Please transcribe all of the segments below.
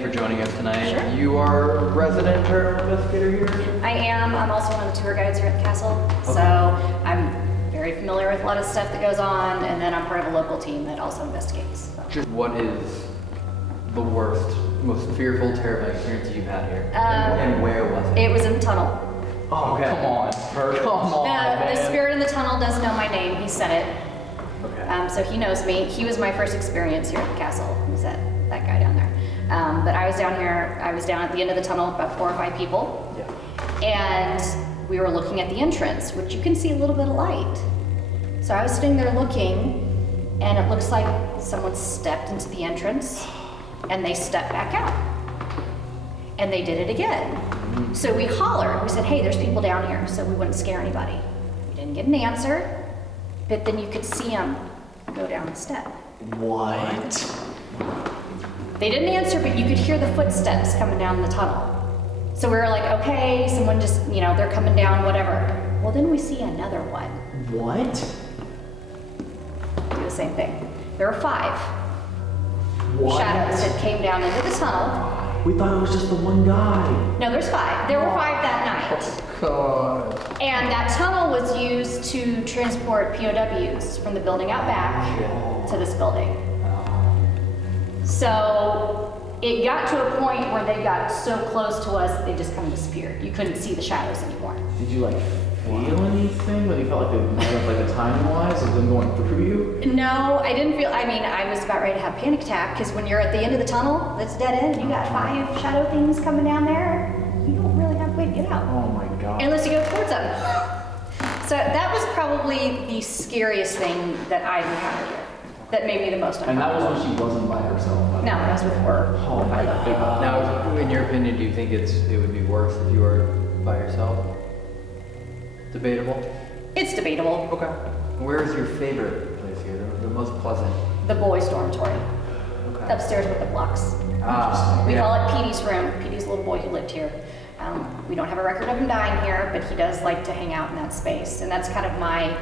you for joining us tonight. Sure. You are a resident paranormal investigator here? I am. I'm also one of the tour guides here at the castle. Okay. So I'm very familiar with a lot of stuff that goes on, and then I'm part of a local team that also investigates. So. What is the worst, most fearful, terrifying experience you've had here? And where was it? It was in the tunnel. Oh, okay. Come on. Come on, The man. spirit in the tunnel does know my name. He said it. Okay. So he knows me. He was my first experience here at the castle. He was that guy down there. But I was down here, I was down at the end of the tunnel, about 4 or 5 people. Yeah. And we were looking at the entrance, which you can see a little bit of light. So I was sitting there looking, and it looks like someone stepped into the entrance, and they stepped back out. And they did it again. So we hollered. We said, hey, there's people down here, so we wouldn't scare anybody. We didn't get an answer. But then you could see him go down the step. What? They didn't answer, but you could hear the footsteps coming down the tunnel. So we were like, okay, someone just, they're coming down, whatever. Well, then we see another one What? do the same thing. There were 5 What? shadows that came down into the tunnel. We thought it was just the one guy. No, there's 5. There were 5 that night. God. And that tunnel was used to transport POWs from the building out back to this building. So it got to a point where they got so close to us, they just kind of disappeared. You couldn't see the shadows anymore. Did you feel anything? But you felt like they might have the timing-wise of them going through you? No, I didn't feel, I was about ready to have a panic attack because when you're at the end of the tunnel, that's dead end, and you got 5 shadow things coming down there, you don't really have a way to get out. Oh my god. Unless you go towards them. So that was probably the scariest thing that I've encountered here. That made me the most And that uncomfortable. was when she wasn't by herself. No, that was before. Oh my god. Now, in your opinion, do you think it would be worse if you were by yourself? Debatable? It's debatable. Okay. Where is your favorite place here? The most pleasant? The boys' dormitory. Okay. Upstairs with the blocks. We call it Petey's room. Petey's little boy who lived here. We don't have a record of him dying here, but he does like to hang out in that space. And that's kind of my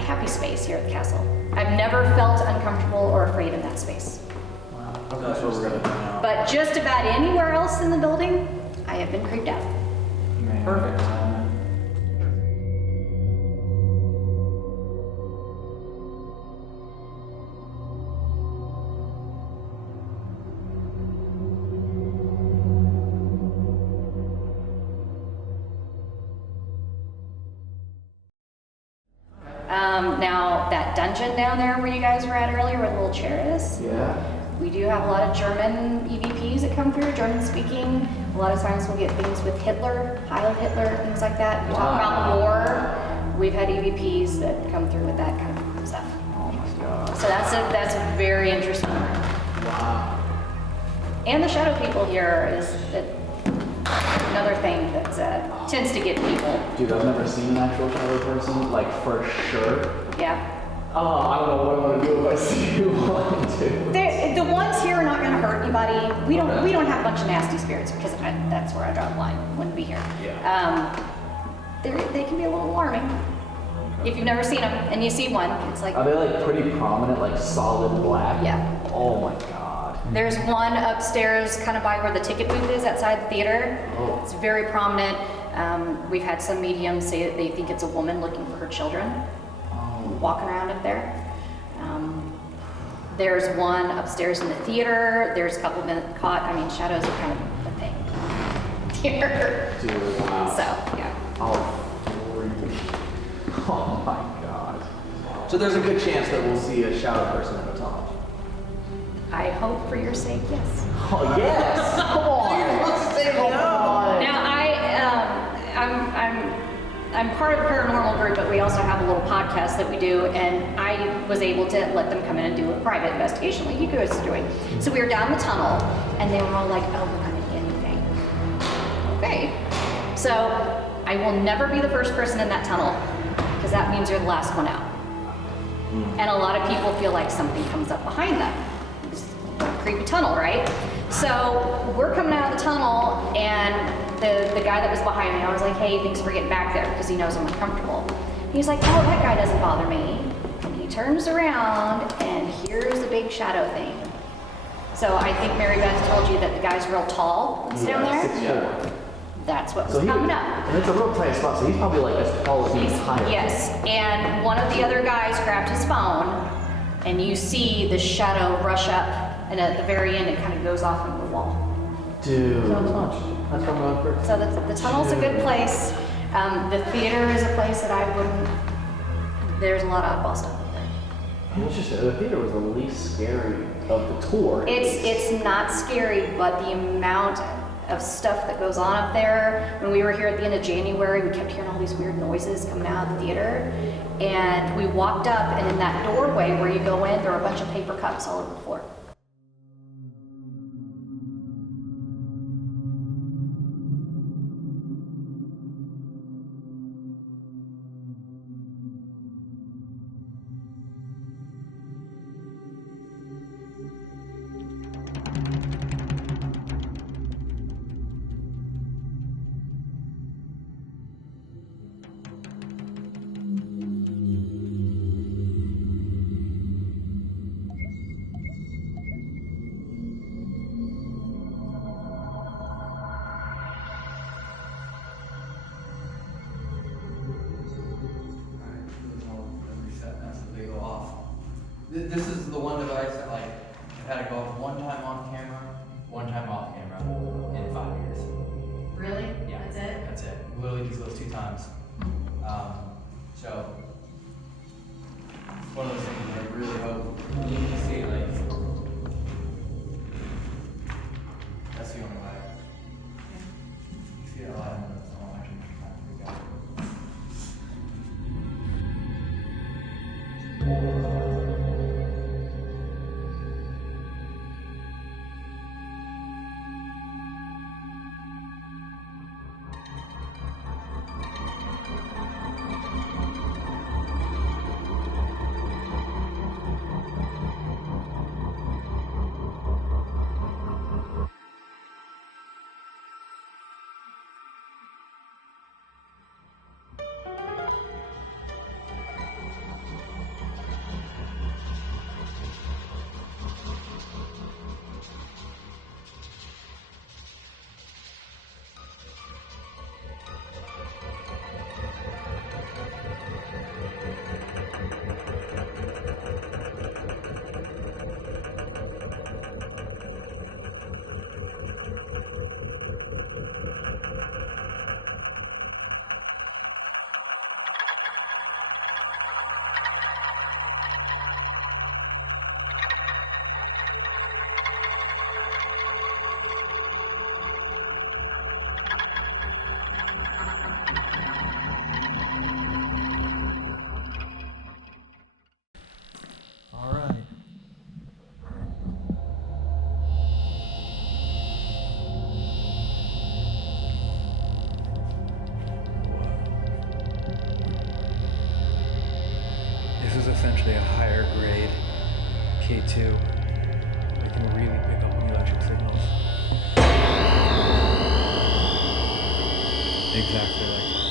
happy space here at the castle. I've never felt uncomfortable or afraid in that space. Wow. That's what we're gonna do now. But just about anywhere else in the building, I have been creeped out. Man. Perfect. Now, that dungeon down there where you guys were at earlier, where the little chair is, Yeah. we do have a lot of German EVPs that come through, German speaking. A lot of times we'll get things with Hitler, Heil Hitler, things like that. We talk about the war. We've had EVPs that come through with that kind of stuff. Oh my god. So that's a very interesting room. Wow. And the shadow people here is another thing that tends to get people. Dude, I've never seen an actual shadow person, for sure. Yeah. Oh, I don't know what I'm gonna do if I see one, too. The ones here are not going to hurt anybody. We don't have a bunch of nasty spirits because that's where I draw the line. Wouldn't be here. Yeah. They can be a little alarming if you've never seen them and you see one. It's like Are they pretty prominent, solid black? Yeah. Oh my god. there's one upstairs, kind of by where the ticket booth is outside the theater. Oh. It's very prominent. We've had some mediums say that they think it's a woman looking for her children, walking around up there. There's one upstairs in the theater. There's a couple been caught. Shadows are kind of a thing here. Dude, wow. So, yeah. Oh, freak. Oh my god. So there's a good chance that we'll see a shadow person in the tunnel. I hope for your sake, yes. Oh yes! Come on! You're supposed to say no! Now, I'm part of a paranormal group, but we also have a little podcast that we do, and I was able to let them come in and do a private investigation like you guys are doing. So we were down the tunnel, and they were all like, oh, we're not gonna get anything. Okay. So I will never be the first person in that tunnel, because that means you're the last one out. And a lot of people feel like something comes up behind them. It's a creepy tunnel, right? So we're coming out of the tunnel, and the guy that was behind me, I was like, hey, thanks for getting back there, because he knows I'm uncomfortable. He's like, oh, that guy doesn't bother me. And he turns around, and here's the big shadow thing. So I think Mary Beth told you that the guy's real tall that's down there. 6'4". That's what was So coming up. and it's a real tight spot, so he's probably like as tall as the entire. Yes, and one of the other guys grabbed his phone, and you see the shadow rush up, and at the very end, it kind of goes off into the wall. Dude. That's what I'm going for. So the tunnel's a good place. The theater is a place that I wouldn't. There's a lot of oddball stuff up there. Interesting. The theater was the least scary of the tour. It's not scary, but the amount of stuff that goes on up there. When we were here at the end of January, we kept hearing all these weird noises coming out of the theater. And we walked up, and in that doorway where you go in, there were a bunch of paper cups all over the floor. This is the one device that like I've had it go off one time on camera, one time off camera in 5 years. Really? Yeah. That's it? That's it. Literally just those 2 times. So it's one of those things where I really hope you see like that's the only way. You see that light on the tunnel actually kind of freak out. This is essentially a higher grade K2. It can really pick up on the electric signals. Exactly like that.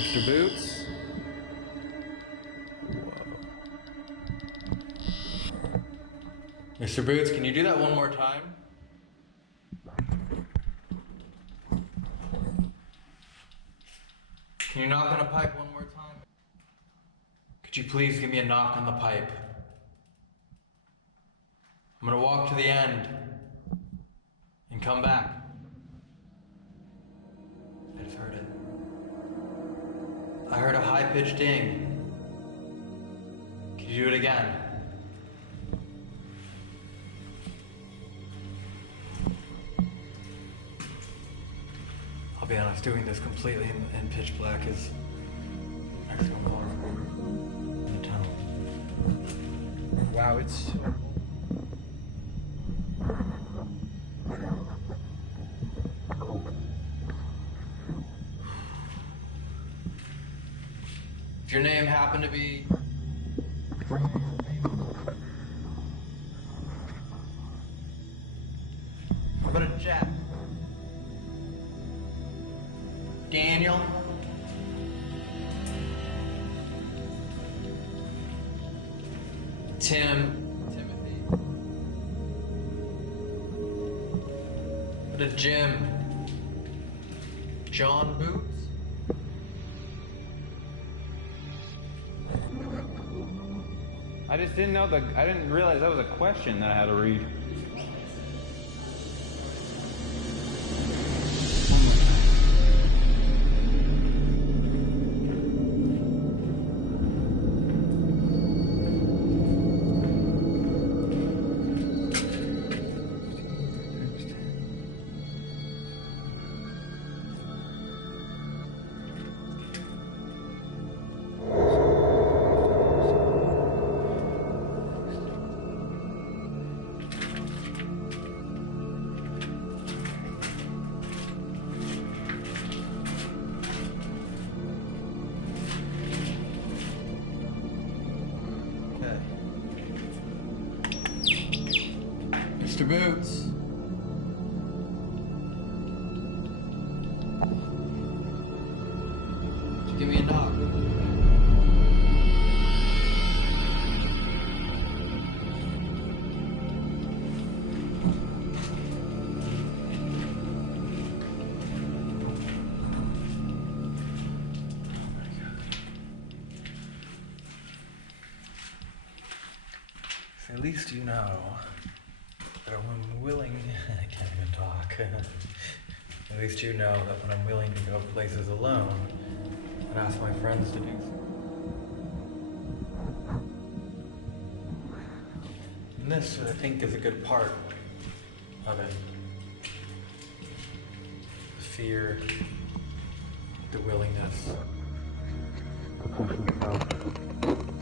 Mr. Boots? Whoa. Mr. Boots, can you do that one more time? Can you knock on a pipe one more time? Could you please give me a knock on the pipe? I'm gonna walk to the end and come back. I just heard it. I heard a high-pitched ding. Could you do it again? I'll be honest, doing this completely in pitch black is actually more in the tunnel. Wow, it's if your name happened to be how about a Jack? Daniel? Tim? Timothy? At a gym. John Boots? I just didn't know I didn't realize that was a question that I had to read. Mr. Boots. Just give me a knock. At least you know that when I'm willing, I can't even talk. At least you know that when I'm willing to go places alone and ask my friends to do so. And this, I think, is a good part of it. The fear, the willingness to push myself.